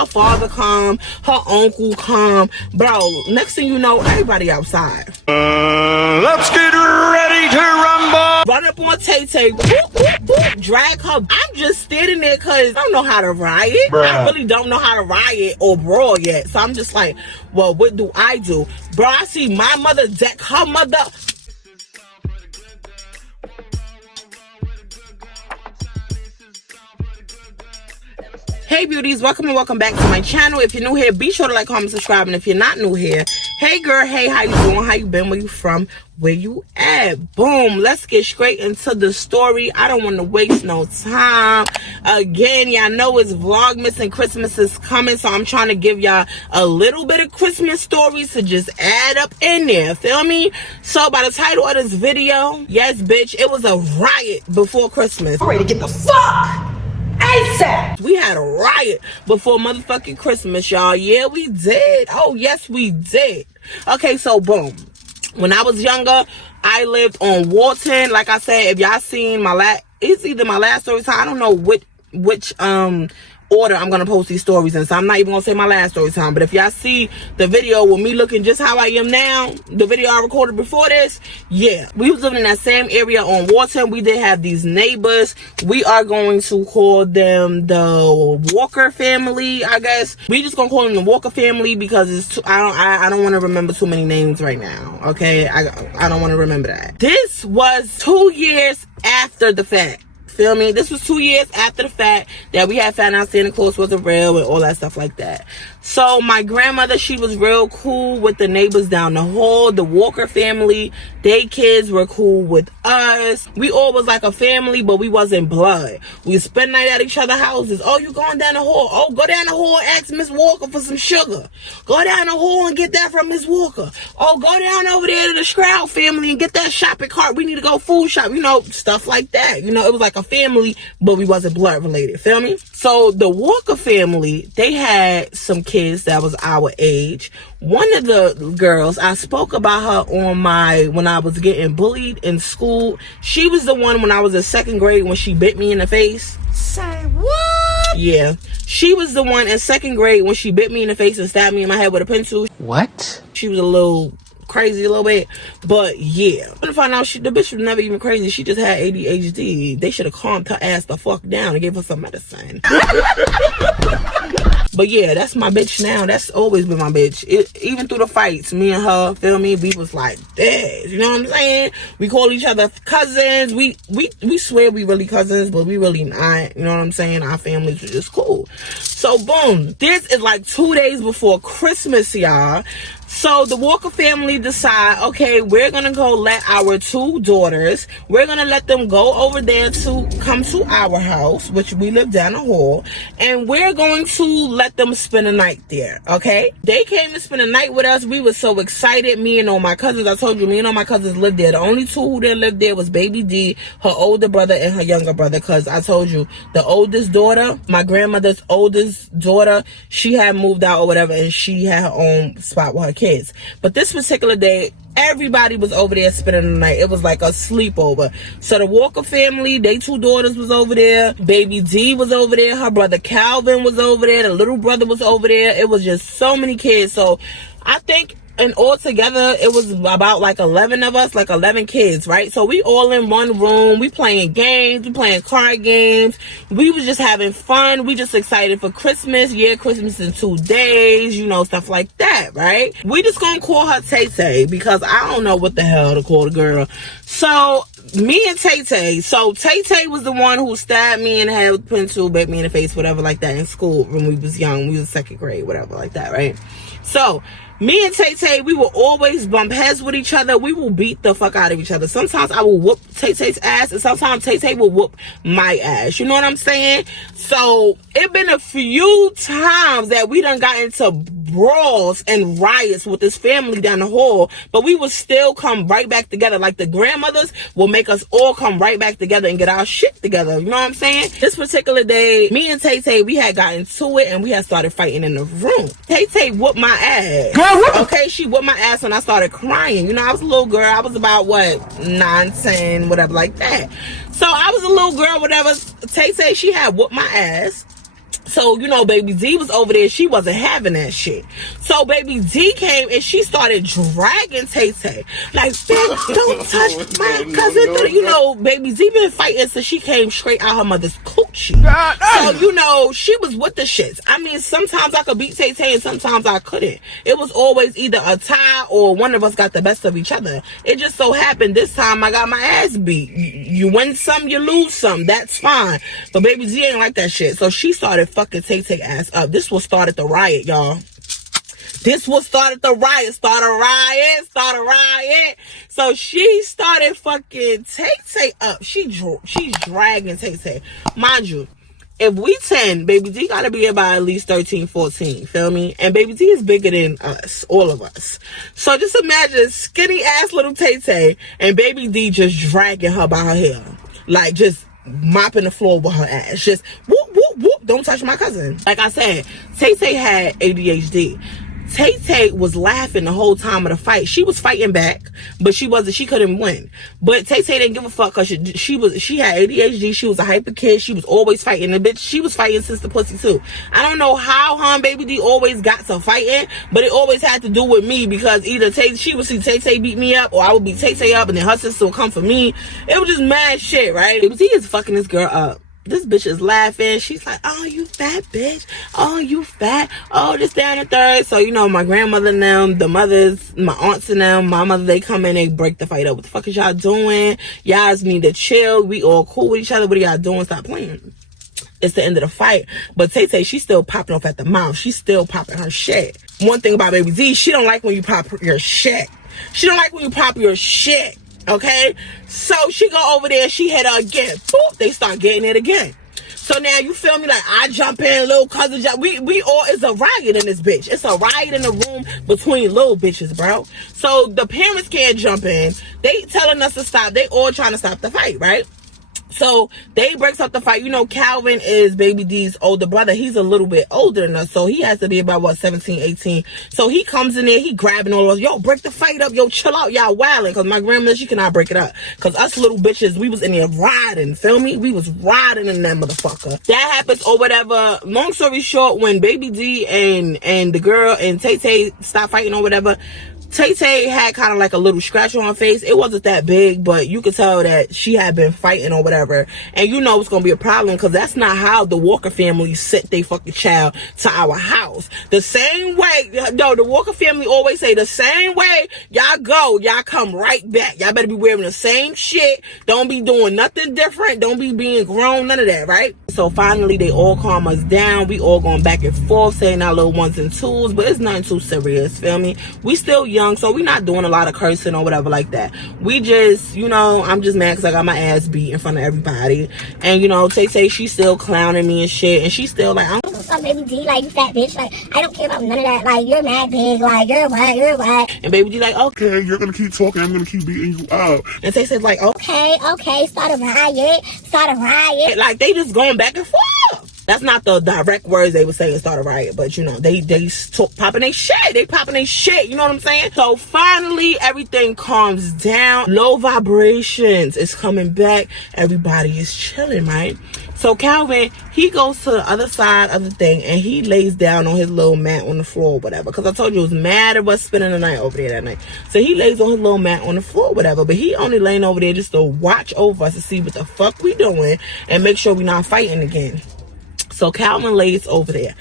her father come, her uncle come. Bro, next thing you know, everybody outside. Let's get ready to rumble. Run up on Tay-Tay, whoop, whoop, whoop, drag her. I'm just standing there because I don't know how to riot. Bruh. I really don't know how to riot or brawl yet. So I'm just like, well, what do I do? Bro, I see my mother deck her mother. Hey beauties, welcome and welcome back to my channel. If you're new here, be sure to like, comment, subscribe, and if you're not new here, hey girl, hey, how you doing? How you been? Where you from? Where you at? Boom, let's get straight into the story. I don't want to waste no time. Again, y'all know it's Vlogmas and Christmas is coming, so I'm trying to give y'all a little bit of Christmas stories to just add up in there, feel me? So by the title of this video, yes bitch, it was a riot before Christmas. I'm ready to get the fuck ASAP. We had a riot before motherfucking Christmas, y'all. Yeah, we did. Oh, yes, we did. Okay, so boom. When I was younger, I lived on Walton. Like I said, if y'all seen my it's either my last story time. I don't know which order I'm gonna post these stories in, so I'm not even gonna say my last story time. But if y'all see the video with me looking just how I am now, the video I recorded before this, yeah, we was living in that same area on Walton. We did have these neighbors. We are going to call them the Walker family, I guess. We just gonna call them the Walker family because it's I don't want to remember too many names right now. Okay, I don't want to remember that. This was 2 years after the fact. Feel me? This was 2 years after the fact that we had found out Santa Claus wasn't real and all that stuff like that. So my grandmother, she was real cool with the neighbors down the hall. The Walker family, they kids were cool with us. We all was like a family, but we wasn't blood. We spend night at each other's houses. Oh, you going down the hall? Oh, go down the hall and ask Miss Walker for some sugar. Go down the hall and get that from Miss Walker. Oh, go down over there to the Stroud family and get that shopping cart. We need to go food shop. You know, stuff like that. You know, it was like a family, but we wasn't blood related. Feel me? So the Walker family, they had some kids that was our age. One of the girls, I spoke about her on when I was getting bullied in school. She was the one when I was in 2nd grade when she bit me in the face. Say what? Yeah. She was the one in 2nd grade when she bit me in the face and stabbed me in my head with a pencil. What? She was a little crazy a little bit, but yeah. I'm gonna find out the bitch was never even crazy. She just had ADHD. They should have calmed her ass the fuck down and gave her some medicine. But yeah, that's my bitch now. That's always been my bitch. Even through the fights, me and her, feel me, we was like this. You know what I'm saying? We call each other cousins. We swear we really cousins, but we really not. You know what I'm saying? Our families are just cool. So boom, this is like 2 days before Christmas, y'all. So the Walker family decide, okay, we're gonna go let our 2 daughters, we're gonna let them go over there to come to our house, which we live down the hall, and we're going to let them spend a night there, okay? They came to spend a night with us. We were so excited. Me and all my cousins, I told you, me and all my cousins lived there. The only 2 who didn't live there was Baby D, her older brother, and her younger brother, because I told you, the oldest daughter, my grandmother's oldest daughter, she had moved out or whatever, and she had her own spot with her kids. But this particular day, everybody was over there spending the night. It was like a sleepover. So the Walker family, they 2 daughters was over there. Baby D was over there. Her brother Calvin was over there. The little brother was over there. It was just so many kids. So I think and all together it was about like 11 of us, like 11 kids, right? So we all in one room, we playing games, we playing card games, we was just having fun, we just excited for Christmas. Yeah, Christmas in 2 days, you know, stuff like that, right? We just gonna call her Tay-Tay because I don't know what the hell to call the girl. So me and Tay-Tay, so Tay-Tay was the one who stabbed me in the head with a pencil, bit me in the face, whatever like that in school when we was young. We was in 2nd grade, whatever like that, right? So me and Tay-Tay, we will always bump heads with each other. We will beat the fuck out of each other. Sometimes I will whoop Tay-Tay's ass, and sometimes Tay-Tay will whoop my ass. You know what I'm saying? So it been a few times that we done got into brawls and riots with this family down the hall, but we will still come right back together. Like the grandmothers will make us all come right back together and get our shit together. You know what I'm saying? This particular day, me and Tay-Tay, we had gotten to it and we had started fighting in the room. Tay-Tay whooped my ass. Okay, she whooped my ass when I started crying. You know, I was a little girl. I was about, what, 9, 10, whatever like that. So I was a little girl, whatever. Tay-Tay, she had whooped my ass. So, you know, baby D was over there. She wasn't having that shit. So, baby D came and she started dragging Tay-Tay. Like, bitch, don't touch my cousin. You know, baby D been fighting since she came straight out her mother's coochie. So, you know, she was with the shits. I mean, sometimes I could beat Tay-Tay and sometimes I couldn't. It was always either a tie or one of us got the best of each other. It just so happened this time I got my ass beat. You win some, you lose some. That's fine. But baby D ain't like that shit. So she started fucking Tay-Tay ass up. This what started the riot, y'all. This what started the riot. Start a riot. So she started fucking Tay-Tay up. She's dragging Tay-Tay. Mind you, if we 10, baby D gotta be about at least 13, 14. Feel me? And baby D is bigger than us, all of us. So just imagine skinny ass little Tay-Tay and baby D just dragging her by her hair. Like just mopping the floor with her ass. Just whoop, whoop, whoop. Don't touch my cousin. Like I said, Tay-Tay had ADHD. Tay-Tay was laughing the whole time of the fight. She was fighting back, but she couldn't win. But Tay-Tay didn't give a fuck because she had ADHD. She was a hyper kid. She was always fighting. The bitch, she was fighting since the pussy too. I don't know how her and baby D always got to fighting, but it always had to do with me because either she would see Tay-Tay beat me up or I would beat Tay-Tay up and then her sister would come for me. It was just mad shit, right? Baby D is fucking this girl up. This bitch is laughing. She's like, oh, you fat bitch. Oh, you fat. Oh, this, down, and third. So, you know, my grandmother and them, the mothers, my aunts and them, my mother, they come in, they break the fight up. What the fuck is y'all doing? Y'all need to chill. We all cool with each other. What are y'all doing? Stop playing. It's the end of the fight. But Tay-Tay, she's still popping off at the mouth. She's still popping her shit. One thing about baby D, she don't like when you pop your shit. She don't like when you pop your shit. Okay, so she go over there, she hit her again. Boop, they start getting it again. So now you feel me? Like I jump in, little cousin jump. We all, it's a riot in this bitch. It's a riot in the room between little bitches, bro. So the parents can't jump in. They telling us to stop. They all trying to stop the fight, right? So they breaks up the fight. You know, Calvin is baby D's older brother. He's a little bit older than us. So he has to be about, what, 17, 18. So he comes in there, he grabbing all of us. Yo, break the fight up. Yo, chill out. Y'all wilding. Because my grandmother, she cannot break it up. Because us little bitches, we was in there riding. Feel me? We was riding in that motherfucker. That happens or whatever. Long story short, when baby D and the girl and Tay-Tay stop fighting or whatever, Tay-Tay had kind of like a little scratch on her face. It wasn't that big, but you could tell that she had been fighting or whatever. And you know it's going to be a problem because that's not how the Walker family sent their fucking child to our house. The same way, no, the Walker family always say the same way y'all go, y'all come right back. Y'all better be wearing the same shit. Don't be doing nothing different. Don't be being grown, none of that, right? So finally, they all calm us down. We all going back and forth, saying our little ones and twos, but it's nothing too serious, feel me? We still young, so we not doing a lot of cursing or whatever like that. We just, you know, I'm just mad because I got my ass beat in front of everybody. And, you know, Tay-Tay, she's still clowning me and shit, and she's still like, I don't fuck baby D, like, you fat bitch, like, I don't care about none of that, like, you're mad big, like, you're what. And baby D like, okay, you're gonna keep talking, I'm gonna keep beating you up. And Tay-Tay's like, okay, start a riot. like, they just going back and forth. That's not the direct words they would say and start a riot, but you know, they popping their shit. They popping their shit, you know what I'm saying? So finally, everything calms down. Low vibrations is coming back. Everybody is chilling, right? So Calvin, he goes to the other side of the thing and he lays down on his little mat on the floor or whatever. Because I told you it was mad at us spending the night over there that night. So he lays on his little mat on the floor or whatever. But he only laying over there just to watch over us to see what the fuck we doing and make sure we not fighting again. So Calvin lays over there.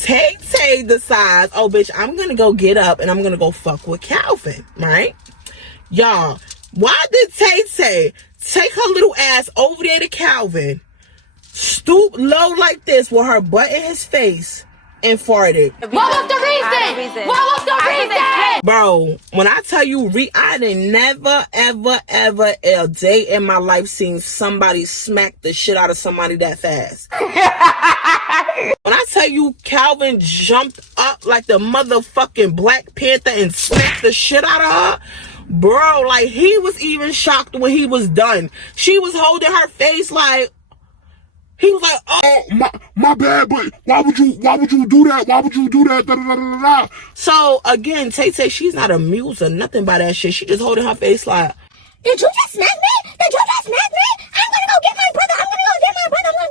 Tay-Tay decides, oh bitch, I'm gonna go get up and I'm gonna go fuck with Calvin, right? Y'all, why did Tay-Tay take her little ass over there to Calvin, stoop low like this with her butt in his face, and farted? What was the reason? What was the reason? Bro, when I tell you, I didn't never, ever a day in my life seen somebody smack the shit out of somebody that fast. When I tell you, Calvin jumped up like the motherfucking Black Panther and smacked the shit out of her. Bro, like, he was even shocked when he was done. She was holding her face like, he was like, oh, my bad, but why would you do that? Why would you do that? Da, da, da, da, da. So again, Tay-Tay, she's not amused or nothing by that shit. She just holding her face like, Did you just smack me? I'm gonna go get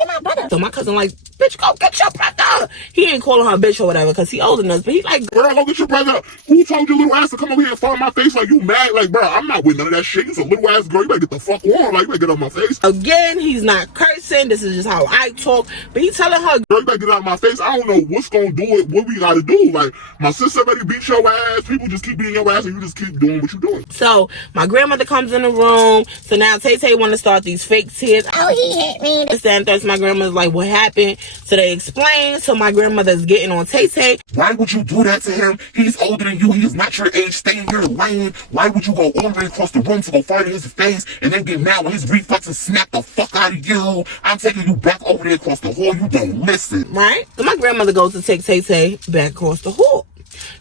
my brother. So my cousin like, bitch, go get your brother. He ain't calling her a bitch or whatever because he older than us, but he like, Girl, go get your brother. Who told your little ass to come over here and fall on my face like you mad? Like, bro, I'm not with none of that shit. You some little ass girl. You better get the fuck on. Like, you better get on my face. again, he's not cursing. This is just how I talk. But he telling her, Girl, you better get out of my face. I don't know what's gonna do it, what we gotta do. Like, my sister already beat your ass. People just keep beating your ass and you just keep doing what you're doing. so my grandmother comes in the room. So now Tay want to start these fake tears. Oh, he hit me. Then there's my grandmother's like, what happened? So they explain. So my grandmother's getting on Tay. Why would you do that to him? He's older than you. He's not your age. Stay in your lane. Why would you go all the way across the room to go fight in his face and then get mad when his reflexes snap the fuck out of you? I'm taking you back over there across the hall. You don't listen. Right? So my grandmother goes to take Tay back across the hall.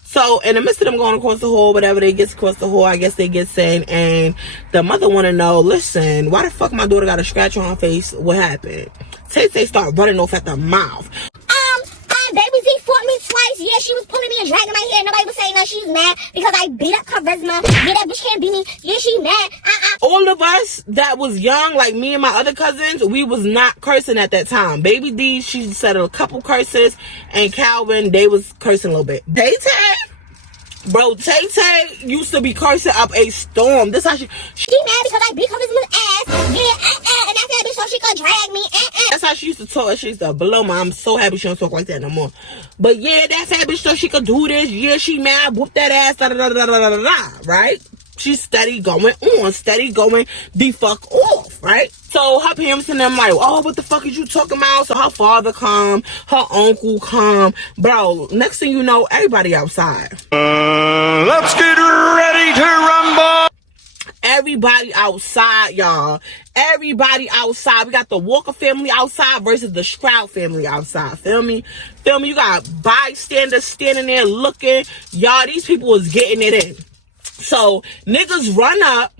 So in the midst of them going across the hall, whatever, they get across the hall, I guess they get saying, and the mother want to know, listen, why the fuck my daughter got a scratch on her face? What happened? Tay start running off at the mouth. Baby Z fought me twice. Yeah, she was pulling me and dragging my hair. Nobody was saying no. She's mad because I beat up Charisma. Yeah, that bitch can't beat me. Yeah, she mad. All of us that was young, like me and my other cousins, we was not cursing at that time. Baby D, she said a couple curses, and Calvin, they was cursing a little bit. Tay, bro, Tay used to be cursing up a storm. This how she mad because I beat Charisma's ass. Yeah, and that's that bitch so she could drag me. That's how she used to talk. She used to blow my. I'm so happy she don't talk like that no more. But yeah, that's that bitch so she could do this. Yeah, she mad. Whoop that ass. Da, da, da, da, da, da, da, right? She's steady going on. Steady going the fuck off, right? So her parents and them like, oh, what the fuck is you talking about? So her father come. Her uncle come. Bro, next thing you know, everybody outside. Let's get ready to rumble. Everybody outside, y'all. Everybody outside. We got the Walker family outside versus the Stroud family outside. Feel me? Feel me? You got bystanders standing there looking. Y'all, these people was getting it in. So, niggas run up.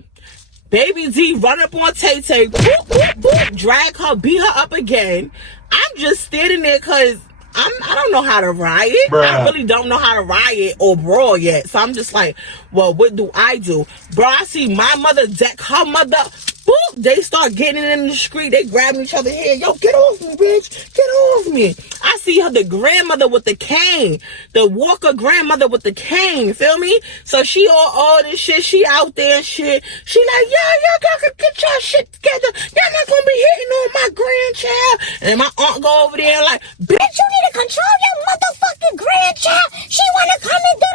Baby Z run up on Tay. Boop, boop, boop. Drag her, beat her up again. I'm just standing there because I don't know how to riot. Bruh. I really don't know how to riot or brawl yet. So I'm just like, well, what do I do? Bro, I see my mother deck her mother. Boop, they start getting in the street. They grabbing each other here. Yo, get off me, bitch. Get off me. I see her, the grandmother with the cane. The Walker grandmother with the cane. Feel me? So she all this shit. She out there and shit. She like, y'all gotta get your shit together. Y'all not gonna be hitting on my grandchild. And my aunt go over there like, bitch, you need to control your motherfucking grandchild. She wanna come and do.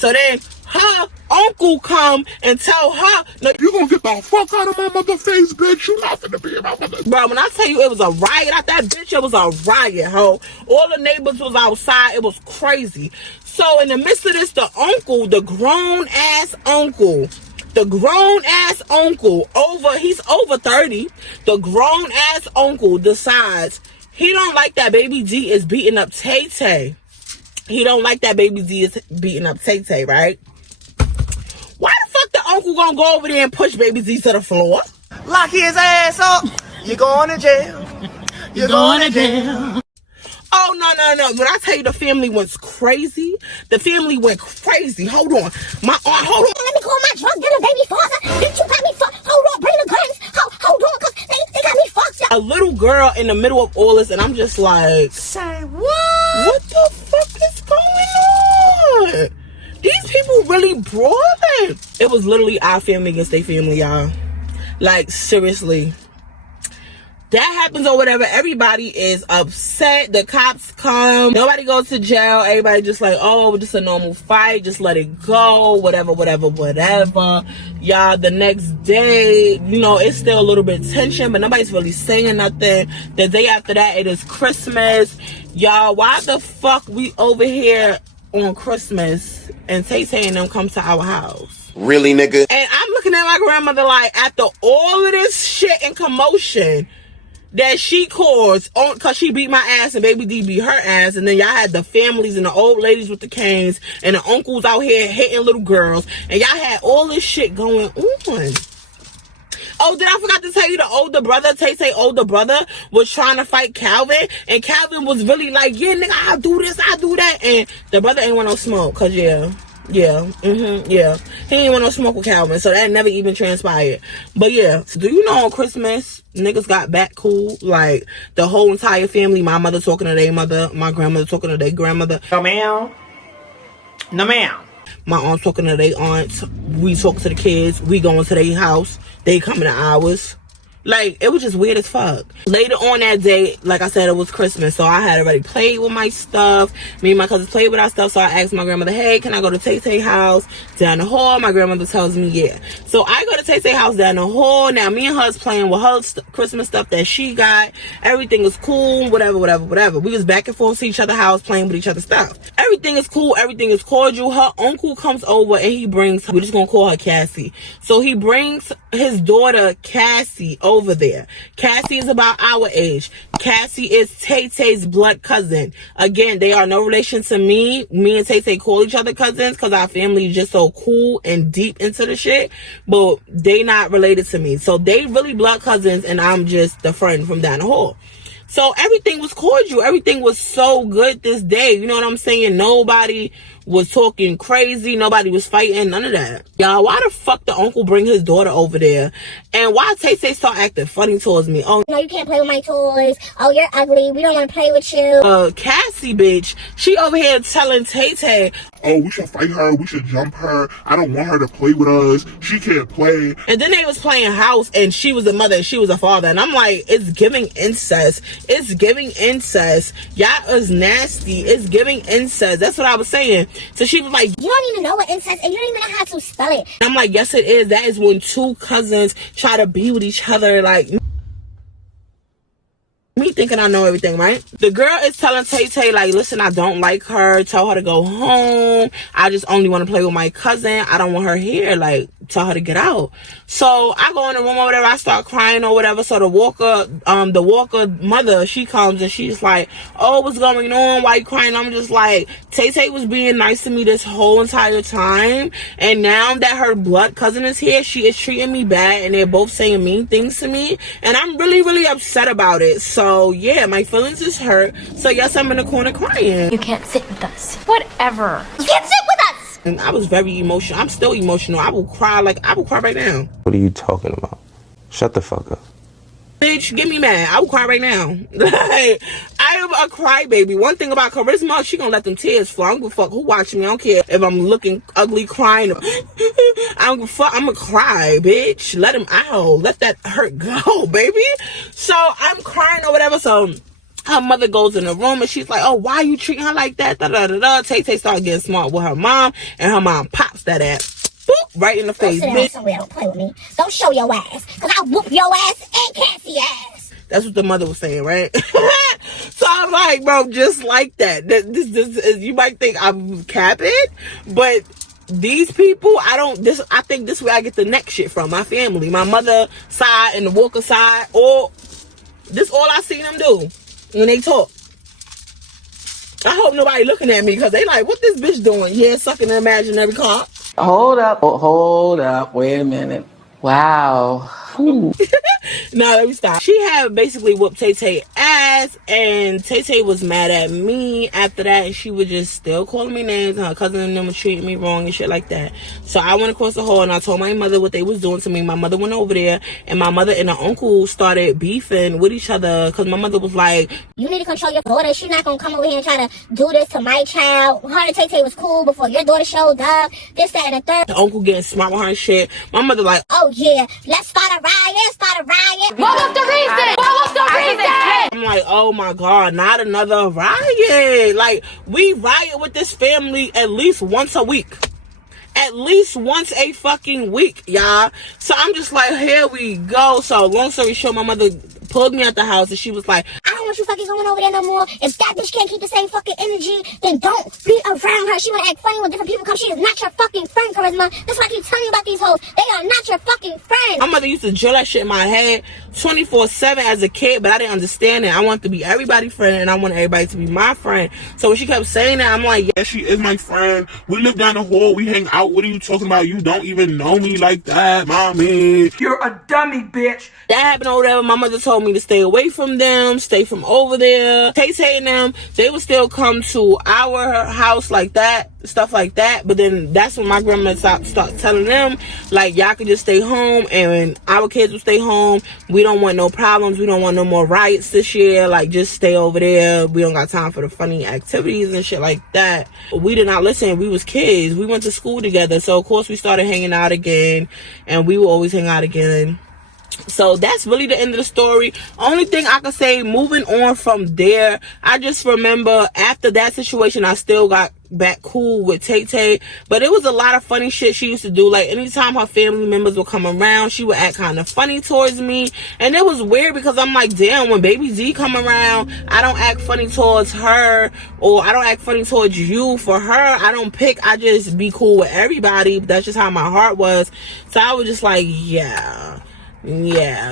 So then her uncle come and tell her, no, You gonna get the fuck out of my mother face, bitch. You not finna be in my mother. Bro, when I tell you it was a riot out that bitch, it was a riot, ho. All the neighbors was outside. It was crazy. So in the midst of this, the uncle, the grown ass uncle, he's over 30. The grown ass uncle decides he don't like that Baby D is beating up Tay. He don't like that Baby D is beating up Tay, right? Why the fuck the uncle gonna go over there and push Baby Z to the floor? Lock his ass up. You're going to jail. You're going to jail. Oh, no. When I tell you the family went crazy, Hold on. My aunt, hold on. Let me call my drug dealer, baby father. Bitch, you got me fucked. Hold on, bring the guns. Hold on, cause they got me fucked up. A little girl in the middle of all this, and I'm just like, say what? What the fuck is going on? These people really brawling. It was literally our family against their family, y'all. Like, seriously. That happens or whatever. Everybody is upset. The cops come. Nobody goes to jail. Everybody just like, oh, just a normal fight. Just let it go. Whatever. Y'all, the next day, it's still a little bit tension, but nobody's really saying nothing. The day after that, it is Christmas. Y'all, why the fuck we over here on Christmas and Tay and them come to our house? Really, nigga? And I'm looking at my grandmother like, after all of this shit and commotion that she caused, because she beat my ass and Baby D beat her ass, and then y'all had the families and the old ladies with the canes and the uncles out here hitting little girls, and y'all had all this shit going on. Oh, did I forgot to tell you the older brother, Tay older brother, was trying to fight Calvin, and Calvin was really like, yeah, nigga, I'll do this, I'll do that, and the brother ain't want no smoke, because, yeah, Yeah, yeah. He ain't want no smoke with Calvin, so that never even transpired. But yeah, so do you know on Christmas, niggas got back cool? Like, the whole entire family, my mother talking to their mother, my grandmother talking to their grandmother. No, ma'am. No, ma'am. My aunt talking to their aunts. We talking to the kids. We going to their house. They coming to ours. Like, it was just weird as fuck. Later on that day, like I said, it was Christmas, so I had already played with my stuff. Me and my cousins played with our stuff, so I asked my grandmother, hey, can I go to Tay-Tay house down the hall? My grandmother tells me, yeah. So I go to Tay-Tay house down the hall. Now, me and her's playing with her Christmas stuff that she got. Everything is cool, whatever. We was back and forth to each other's house, playing with each other's stuff. Everything is cool. Everything is cordial. Her uncle comes over, and he brings, we're just gonna call her Cassie. So he brings his daughter, Cassie, over there. Cassie is about our age. Cassie is Tay-Tay's blood cousin. Again, they are no relation to me. Me and Tay-Tay call each other cousins because our family is just so cool and deep into the shit. But they not related to me. So they really blood cousins, and I'm just the friend from down the hall. So everything was cordial. Everything was so good this day. You know what I'm saying? Nobody was talking crazy. Nobody was fighting. None of that. Y'all, why the fuck the uncle bring his daughter over there? And why Tay-Tay start acting funny towards me? Oh, no, you can't play with my toys. Oh, you're ugly. We don't want to play with you. Cassie, bitch. She over here telling Tay-Tay, oh, we should fight her. We should jump her. I don't want her to play with us. She can't play. And then they was playing house, and she was a mother and she was a father. And I'm like, it's giving incest. It's giving incest. Y'all is nasty. It's giving incest. That's what I was saying. So she was like, you don't even know what incest is, and you don't even know how to spell it. I'm like, yes, it is. That is when two cousins try to be with each other. Like, me thinking I know everything, right? The girl is telling Tay-Tay, like, listen, I don't like her. Tell her to go home. I just only want to play with my cousin. I don't want her here. Like, tell her to get out. So I go in the room or whatever. I start crying or whatever. So the Walker mother, she comes and she's like, oh, what's going on? Why you crying? I'm just like, Tay-Tay was being nice to me this whole entire time. And now that her blood cousin is here, she is treating me bad. And they're both saying mean things to me. And I'm really, really upset about it. So yeah, my feelings is hurt. So yes, I'm in the corner crying. You can't sit with us. Whatever. You can't sit with us. And I was very emotional. I'm still emotional. I will cry right now. What are you talking about? Shut the fuck up. Bitch, get me mad. I will cry right now. Like, I am a crybaby. One thing about Charisma, she gonna let them tears flow. I don't give a fuck who watching me. I don't care if I'm looking ugly, crying. I don't give a fuck. I'm gonna cry, bitch. Let him out. Let that hurt go, baby. So I'm crying or whatever. So her mother goes in the room and she's like, oh, why are you treating her like that? Tay-Tay started getting smart with her mom, and her mom pops that ass. Boop, right in the face, bitch. Somewhere, don't play with me. Don't show your ass, because I'll whoop your ass and Cassie ass. That's what the mother was saying, right? So I'm like, bro, just like that. This is, you might think I'm capping, but these people, I think this is where I get the neck shit from. My family, my mother side and the Walker side, or this all I seen them do when they talk. I hope nobody looking at me because they like, what this bitch doing? Yeah, sucking an imaginary cock. Hold up. Wait a minute. Wow. Now let me stop. She had basically whooped Tay-Tay ass, and Tay-Tay was mad at me after that, and she was just still calling me names, and her cousin and them were treating me wrong and shit like that. So I went across the hall and I told my mother what they was doing to me. My mother went over there, and my mother and her uncle started beefing with each other because my mother was like, you need to control your daughter. She's not gonna come over here and try to do this to my child. Her and Tay-Tay was cool before your daughter showed up. This, that, and the third. The uncle getting smart with her and shit. My mother like, oh yeah, let's start a riot. What was the reason? What was the reason? I'm like, oh my God, not another riot. Like, we riot with this family at least once a week. At least once a fucking week, y'all. So I'm just like, here we go. So long story short, my mother pulled me out the house and she was like, I don't want you fucking going over there no more. If that bitch can't keep the same fucking energy, then don't be around her. She wanna act funny when different people come. She is not your fucking friend, Charisma. That's why I keep telling you about these hoes. They are not your fucking friend. My mother used to drill that shit in my head 24/7 as a kid, but I didn't understand it. I want to be everybody's friend, and I want everybody to be my friend. So when she kept saying that, I'm like, yeah, she is my friend. We live down the hall. We hang out. What are you talking about? You don't even know me like that, mommy. You're a dummy, bitch. That happened or whatever. My mother told me to stay away from them, stay from over there. Tay-Tay and them, they would still come to our house like that stuff like that. But then that's when my grandma start telling them, like, y'all can just stay home and our kids will stay home. We don't want no problems. We don't want no more riots this year. Like, just stay over there. We don't got time for the funny activities and shit like that. We did not listen. We was kids. We went to school together. So of course we started hanging out again, and we will always hang out again. So that's really the end of the story. Only thing I can say, moving on from there, I just remember after that situation, I still got back cool with Tay-Tay, but it was a lot of funny shit she used to do. Like, anytime her family members would come around, she would act kind of funny towards me, and it was weird because I'm like, damn, when baby Z come around, I don't act funny towards her, or I don't act funny towards you. For her, I don't pick, I just be cool with everybody. That's just how my heart was. So I was just like, yeah.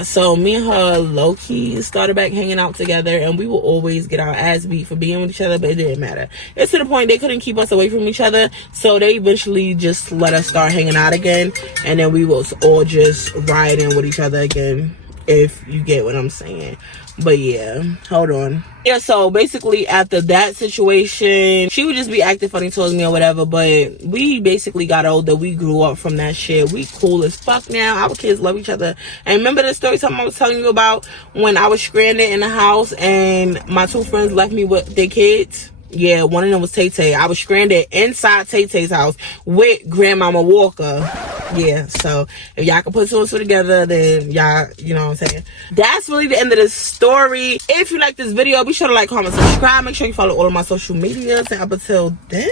So me and her low-key started back hanging out together, and we will always get our ass beat for being with each other, but it didn't matter. It's to the point they couldn't keep us away from each other, so they eventually just let us start hanging out again, and then we was all just riding with each other again, if you get what I'm saying. But yeah, hold on. Yeah, so basically after that situation, she would just be acting funny towards me or whatever, but we basically got older. We grew up from that shit. We cool as fuck now. Our kids love each other. And remember the story time I was telling you about when I was stranded in the house and my two friends left me with their kids? Yeah, one of them was Tay-Tay. I was stranded inside Tay-Tay's house with Grandmama Walker. Yeah, so if y'all can put two and two together, then y'all, you know what I'm saying. That's really the end of this story. If you like this video, be sure to like, comment, subscribe. Make sure you follow all of my social medias. And up until then,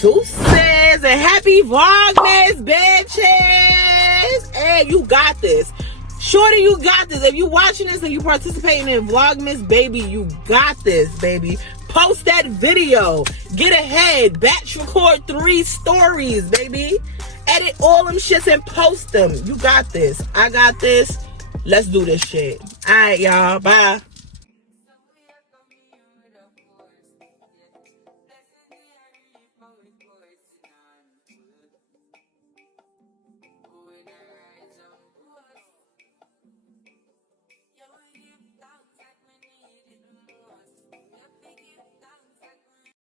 deuces and happy Vlogmas, bitches. Hey, you got this. Shorty, you got this. If you watching this and you participating in Vlogmas, baby, you got this, baby. Post that video. Get ahead. Batch record 3 stories, baby. Edit all them shits and post them. You got this. I got this. Let's do this shit. All right, y'all. Bye.